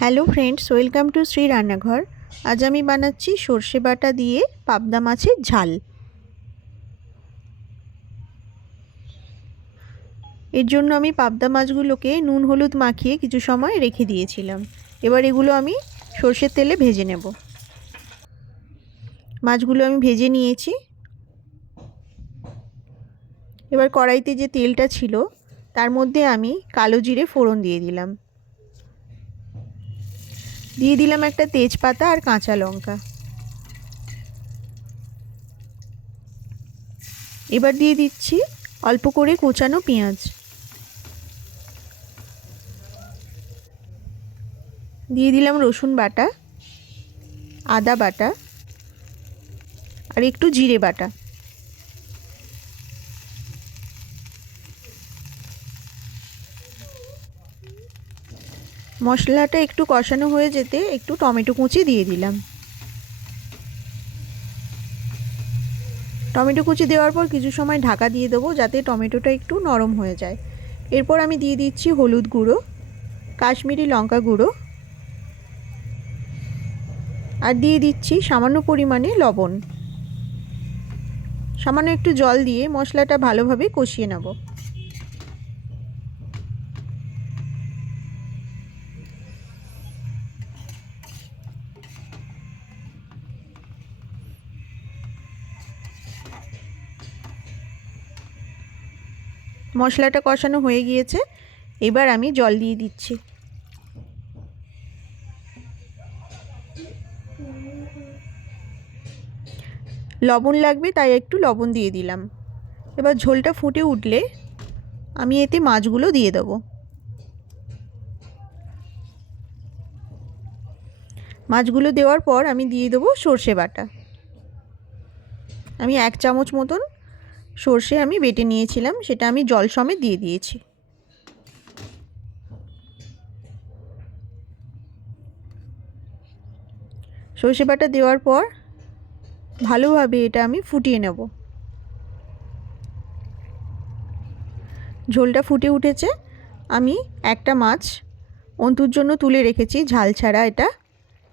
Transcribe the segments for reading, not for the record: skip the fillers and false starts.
Hello friends, welcome to Shri রান্নাঘর। আজ আমি বানাচ্ছি সর্ষে বাটা দিয়ে পাবদা মাছের ঝাল। এর জন্য আমি পাবদা মাছগুলোকে নুন হলুদ মাখিয়ে কিছু সময় রেখে দিয়েছিলাম। এবার এগুলো আমি সর্ষের তেলে ভেজে নেব। মাছগুলো আমি ভেজে নিয়েছি। এবার কড়াইতে যে তেলটা ছিল তার মধ্যে আমি কালো জিরে ফোড়ন দিয়ে দিলাম। দিয়ে দিলাম একটা তেজপাতা আর কাঁচা লঙ্কা। এবার দিয়ে দিচ্ছি অল্প করে কোচানো পেঁয়াজ। দিয়ে দিলাম রসুন বাটা, আদা বাটা আর একটু জিরে বাটা। মশলাটা একটু কষানো হয়ে যেতে একটু টমেটো কুচি দিয়ে দিলাম। টমেটো কুচি দেওয়ার পর কিছু সময় ঢাকা দিয়ে দেবো যাতে টমেটোটা একটু নরম হয়ে যায়। এরপর আমি দিয়ে দিচ্ছি হলুদ গুঁড়ো, কাশ্মীরি লঙ্কা গুঁড়ো আর দিয়ে দিচ্ছি সামান্য পরিমাণে লবণ। সামান্য একটু জল দিয়ে মশলাটা ভালোভাবে কষিয়ে নেব। মশলাটা কষানো হয়ে গিয়েছে, এবার আমি জল দিয়ে দিচ্ছি। লবণ লাগবে তাই একটু লবণ দিয়ে দিলাম। এবার ঝোলটা ফুটে উঠলে আমি এতে মাছগুলো দিয়ে দেবো। মাছগুলো দেওয়ার পর আমি দিয়ে দেবো সর্ষে বাটা। আমি 1 চামচ মতন সর্ষে আমি বেটে নিয়েছিলাম, সেটা আমি জল সমেত দিয়ে দিয়েছি। সর্ষে বাটা দেওয়ার পর ভালোভাবে এটা আমি ফুটিয়ে নেব। ঝোলটা ফুটে উঠেছে। আমি একটা মাছ অন্তুর জন্য তুলে রেখেছি ঝাল ছাড়া এটা।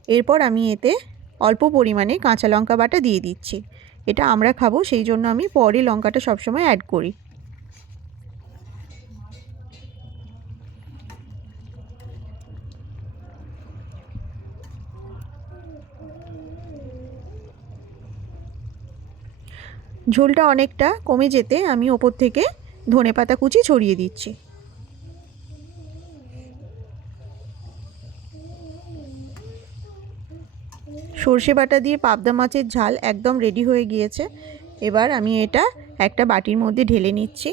এরপর আমি এতে অল্প পরিমাণে কাঁচা লঙ্কা বাটা দিয়ে দিচ্ছি। এটা আমরা খাবো সেই জন্য আমি পরে লঙ্কাটা সবসময় অ্যাড করি। ঝোলটা অনেকটা কমে যেতে আমি ওপর থেকে ধনেপাতা কুচি ছড়িয়ে দিচ্ছি। সর্ষে বাটা দিয়ে পাবদা মাছের ঝাল একদম রেডি হয়ে গিয়েছে। এবার আমি এটা একটা বাটির মধ্যে ঢেলে নিচ্ছি।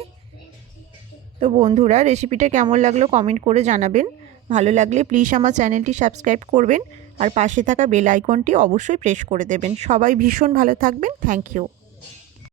তো বন্ধুরা, রেসিপিটা কেমন লাগলো কমেন্ট করে জানাবেন। ভালো লাগলে প্লিজ আমার চ্যানেলটি সাবস্ক্রাইব করবেন আর পাশে থাকা বেল আইকনটি অবশ্যই প্রেস করে দেবেন। সবাই ভীষণ ভালো থাকবেন। Thank you.